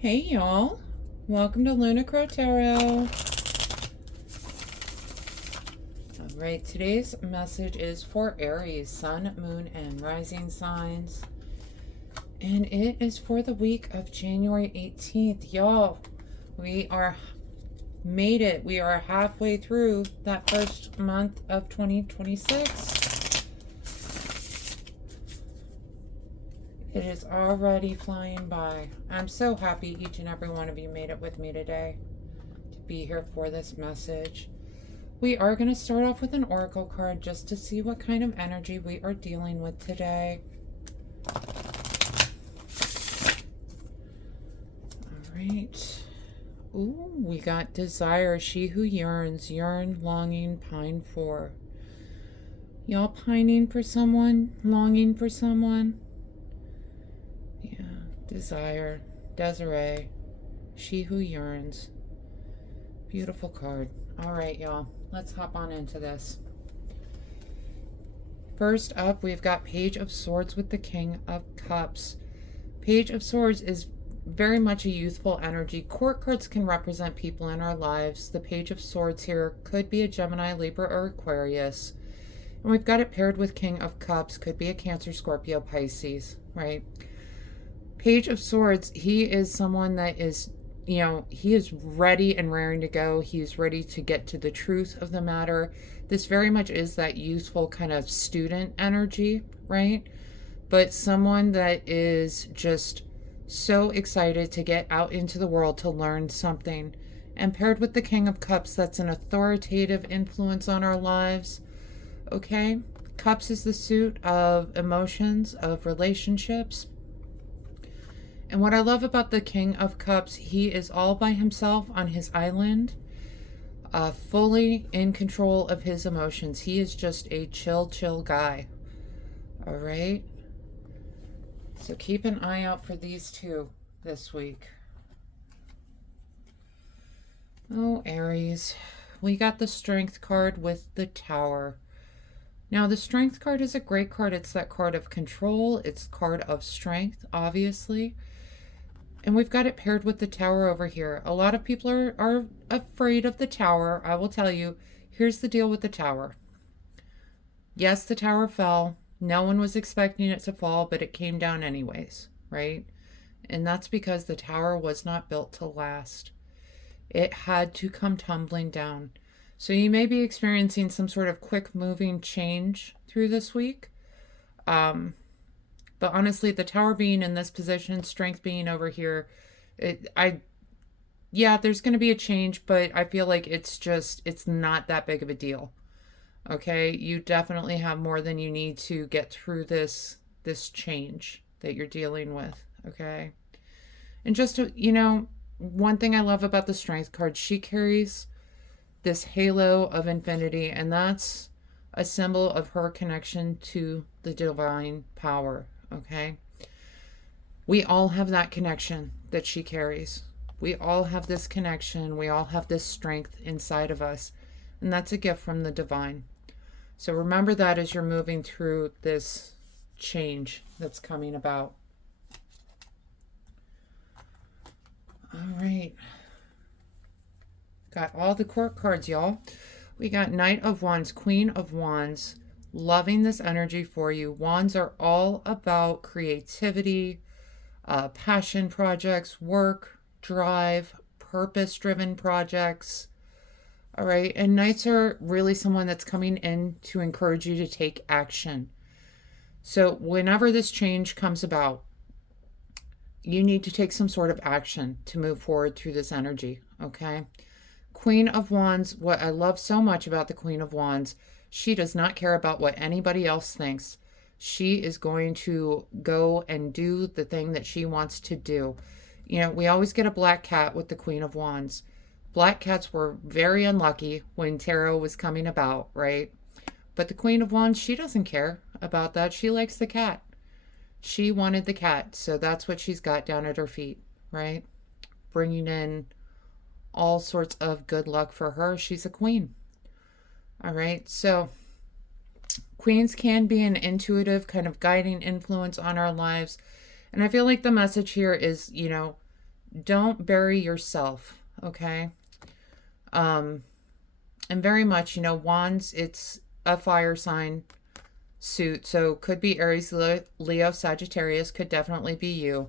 Hey y'all, welcome to Lunar Tarot. Alright, today's message is for Aries, Sun, Moon, and Rising signs. And it is for the week of January 18th. Y'all, we made it. We are halfway through that first month of 2026. It is already flying by. I'm so happy each and every one of you made it with me today to be here for this message. We are going to start off with an oracle card just to see what kind of energy we are dealing with today. All right. Ooh, we got desire. She who yearns, yearn, longing, pine for. Y'all pining for someone, longing for someone. Yeah, desire, Desiree, she who yearns. Beautiful card. All right, y'all, let's hop on into this. First up, we've got Page of Swords with the King of Cups. Page of Swords is very much a youthful energy. Court cards can represent people in our lives. The Page of Swords here could be a Gemini, Libra, or Aquarius. And we've got it paired with King of Cups. Could be a Cancer, Scorpio, Pisces, right? Page of Swords, he is someone that is, he is ready and raring to go. He's ready to get to the truth of the matter. This very much is that youthful kind of student energy, right? But someone that is just so excited to get out into the world to learn something. And paired with the King of Cups, that's an authoritative influence on our lives, okay? Cups is the suit of emotions, of relationships. And what I love about the King of Cups, he is all by himself on his island, fully in control of his emotions. He is just a chill guy. All right? So keep an eye out for these two this week. Oh, Aries. We got the Strength card with the Tower. Now, the Strength card is a great card. It's that card of control. It's card of strength, obviously. And we've got it paired with the Tower over here. A lot of people are afraid of the Tower. I will tell you, here's the deal with the Tower. Yes, the Tower fell. No one was expecting it to fall, but it came down anyways, right? And that's because the Tower was not built to last. It had to come tumbling down. So you may be experiencing some sort of quick moving change through this week. But honestly, the Tower being in this position, Strength being over here, there's going to be a change, but I feel like it's not that big of a deal. Okay, you definitely have more than you need to get through this change that you're dealing with, okay? And just to, one thing I love about the Strength card, she carries this halo of infinity, and that's a symbol of her connection to the divine power, okay? We all have that connection that she carries. We all have this connection. We all have this strength inside of us, and that's a gift from the divine. So remember that as you're moving through this change that's coming about. All right. Got all the court cards, y'all. We got Knight of Wands, Queen of Wands. Loving this energy for you. Wands are all about creativity, passion projects, work, drive, purpose-driven projects. All right. And Knights are really someone that's coming in to encourage you to take action. So whenever this change comes about, you need to take some sort of action to move forward through this energy, okay? Queen of Wands, what I love so much about the Queen of Wands, she does not care about what anybody else thinks. She is going to go and do the thing that she wants to do. We always get a black cat with the Queen of Wands. Black cats were very unlucky when tarot was coming about, right? But the Queen of Wands, she doesn't care about that. She likes the cat. She wanted the cat, so that's what she's got down at her feet, right? Bringing in all sorts of good luck for her. She's a queen. All right, so queens can be an intuitive kind of guiding influence on our lives. And I feel like the message here is, don't bury yourself, okay? And very much, wands, it's a fire sign suit, so could be Aries, Leo, Sagittarius, could definitely be you,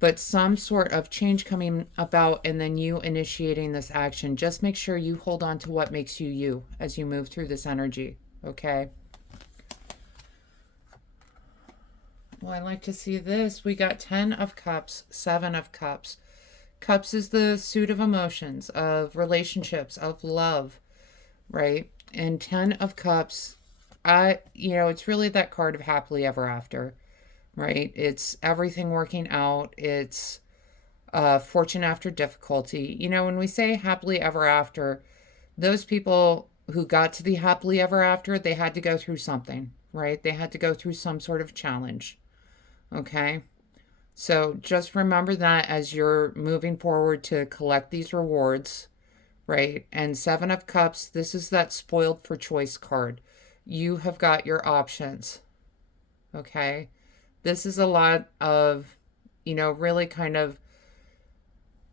but some sort of change coming about and then you initiating this action. Just make sure you hold on to what makes you you as you move through this energy, okay? Well, I like to see this. We got 10 of Cups, 7 of Cups. Cups is the suit of emotions, of relationships, of love, right? And 10 of Cups, it's really that card of happily ever after, right? It's everything working out. It's fortune after difficulty. When we say happily ever after, those people who got to the happily ever after, they had to go through something, right? They had to go through some sort of challenge, okay? So just remember that as you're moving forward to collect these rewards, right? And 7 of Cups, this is that spoiled for choice card. You have got your options, okay? This is a lot of, really kind of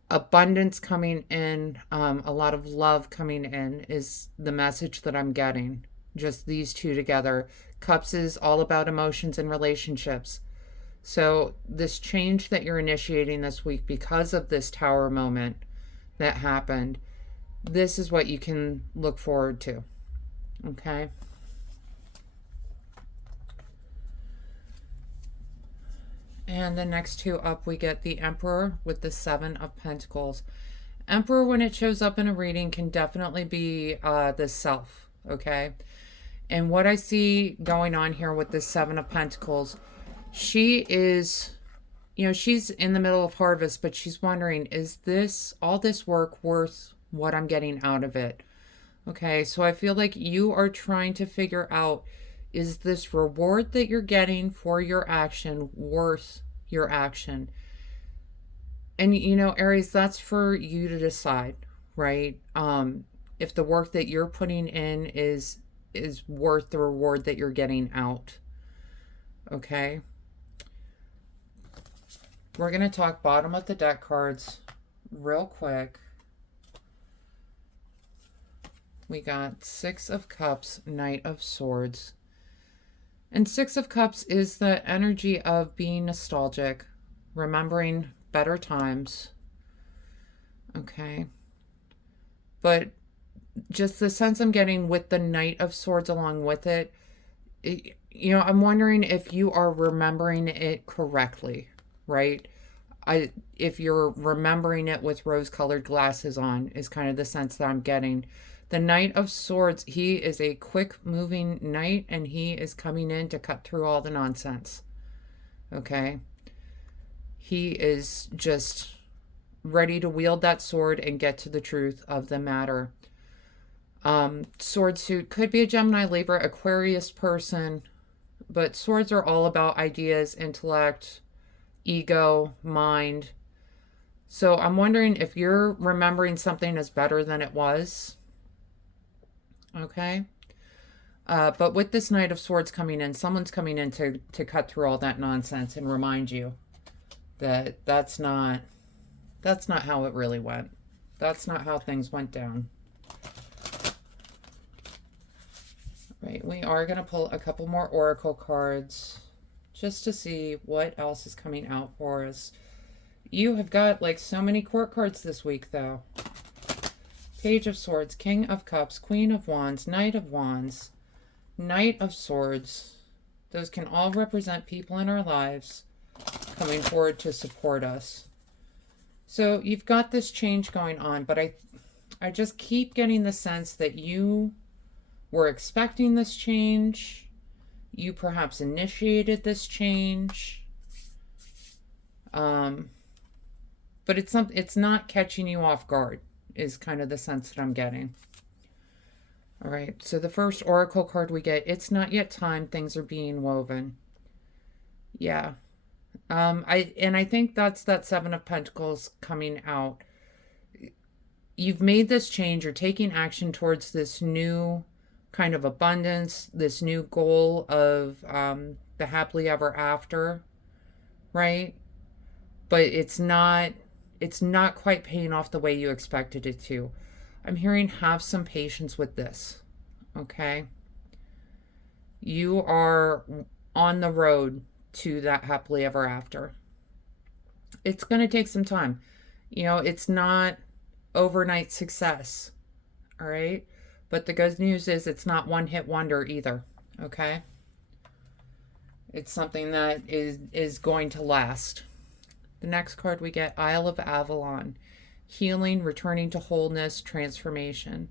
abundance coming in, a lot of love coming in is the message that I'm getting. Just these two together. Cups is all about emotions and relationships. So this change that you're initiating this week because of this tower moment that happened, this is what you can look forward to, okay? And the next two up, we get the Emperor with the 7 of Pentacles. Emperor, when it shows up in a reading, can definitely be the self, okay? And what I see going on here with this 7 of Pentacles, she is, she's in the middle of harvest, but she's wondering, is all this work worth what I'm getting out of it? Okay, so I feel like you are trying to figure out, is this reward that you're getting for your action worth your action? And, Aries, that's for you to decide, right? If the work that you're putting in is worth the reward that you're getting out, okay? We're going to talk bottom of the deck cards real quick. We got 6 of Cups, Knight of Swords. And 6 of Cups is the energy of being nostalgic, remembering better times. Okay. But just the sense I'm getting with the Knight of Swords along with it, I'm wondering if you are remembering it correctly, right? If you're remembering it with rose-colored glasses on is kind of the sense that I'm getting. The Knight of Swords, he is a quick-moving knight, and he is coming in to cut through all the nonsense, okay? He is just ready to wield that sword and get to the truth of the matter. Sword suit could be a Gemini, Libra, Aquarius person, but swords are all about ideas, intellect, ego, mind. So I'm wondering if you're remembering something as better than it was. Okay. But with this Knight of Swords coming in, someone's coming in to cut through all that nonsense and remind you that that's not how it really went. That's not how things went down. Right, we are going to pull a couple more oracle cards just to see what else is coming out for us. You have got like so many court cards this week, though. Page of Swords, King of Cups, Queen of Wands, Knight of Wands, Knight of Swords. Those can all represent people in our lives coming forward to support us. So you've got this change going on, but I just keep getting the sense that you were expecting this change. You perhaps initiated this change. But it's not catching you off guard, is kind of the sense that I'm getting. All right, so the first oracle card we get, it's not yet time, things are being woven. Yeah. I think that's that 7 of Pentacles coming out. You've made this change, you're taking action towards this new kind of abundance, this new goal of the happily ever after, right? But it's not it's not quite paying off the way you expected it to. I'm hearing have some patience with this, okay? You are on the road to that happily ever after. It's going to take some time. You know, it's not overnight success, all right? But the good news is it's not one hit wonder either, okay? It's something that is going to last. The next card we get, Isle of Avalon. Healing, returning to wholeness, transformation.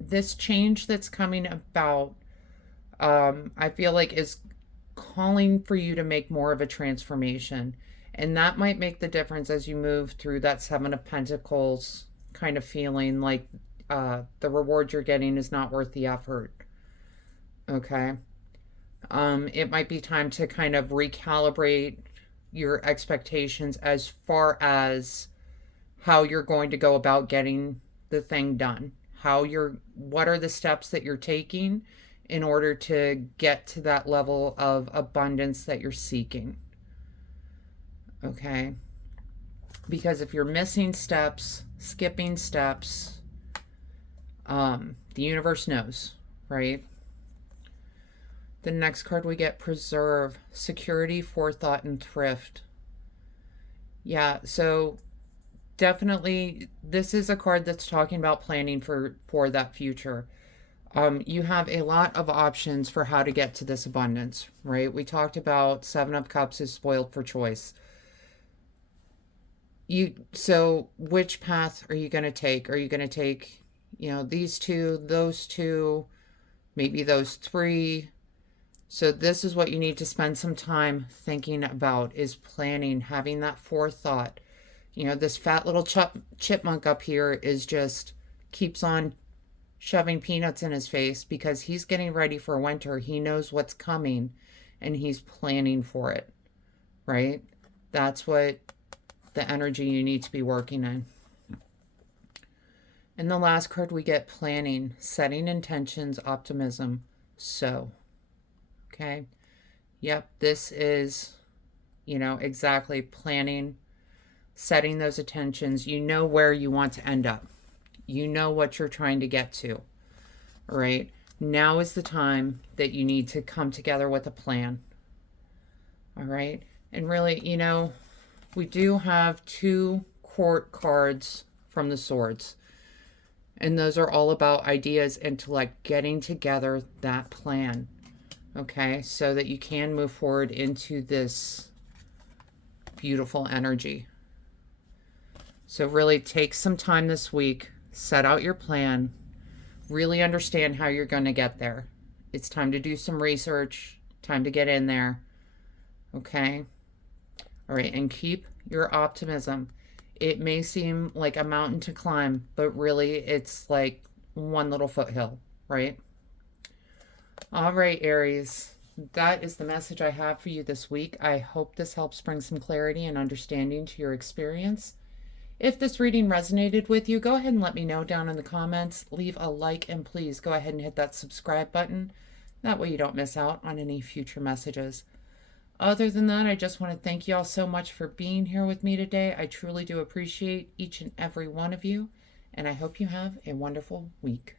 This change that's coming about, I feel like is calling for you to make more of a transformation. And that might make the difference as you move through that Seven of Pentacles kind of feeling like the reward you're getting is not worth the effort. Okay. It might be time to kind of recalibrate your expectations as far as how you're going to go about getting the thing done. What are the steps that you're taking in order to get to that level of abundance that you're seeking. Okay? Because if you're missing steps, skipping steps, the universe knows, right? The next card we get, Preserve, Security, Forethought, and Thrift. Yeah, so definitely this is a card that's talking about planning for that future. You have a lot of options for how to get to this abundance, right? We talked about Seven of Cups is spoiled for choice. So which path are you going to take? Are you going to take, these two, those two, maybe those three? So this is what you need to spend some time thinking about, is planning, having that forethought. This fat little chipmunk up here is just keeps on shoving peanuts in his face because he's getting ready for winter. He knows what's coming and he's planning for it, right? That's what the energy you need to be working in. And the last card we get, Planning, Setting Intentions, Optimism, Sow. Okay. Yep, this is, exactly planning, setting those intentions. You know where you want to end up. You know what you're trying to get to. All right. Now is the time that you need to come together with a plan. All right. And really, we do have 2 court cards from the swords. And those are all about ideas, intellect, getting together that plan. Okay, so that you can move forward into this beautiful energy. So really take some time this week, set out your plan, really understand how you're going to get there. It's time to do some research, time to get in there. Okay? All right, and keep your optimism. It may seem like a mountain to climb, but really it's like one little foothill, right? All right, Aries, that is the message I have for you this week. I hope this helps bring some clarity and understanding to your experience. If this reading resonated with you, go ahead and let me know down in the comments. Leave a like, and please go ahead and hit that subscribe button. That way you don't miss out on any future messages. Other than that, I just want to thank you all so much for being here with me today. I truly do appreciate each and every one of you, and I hope you have a wonderful week.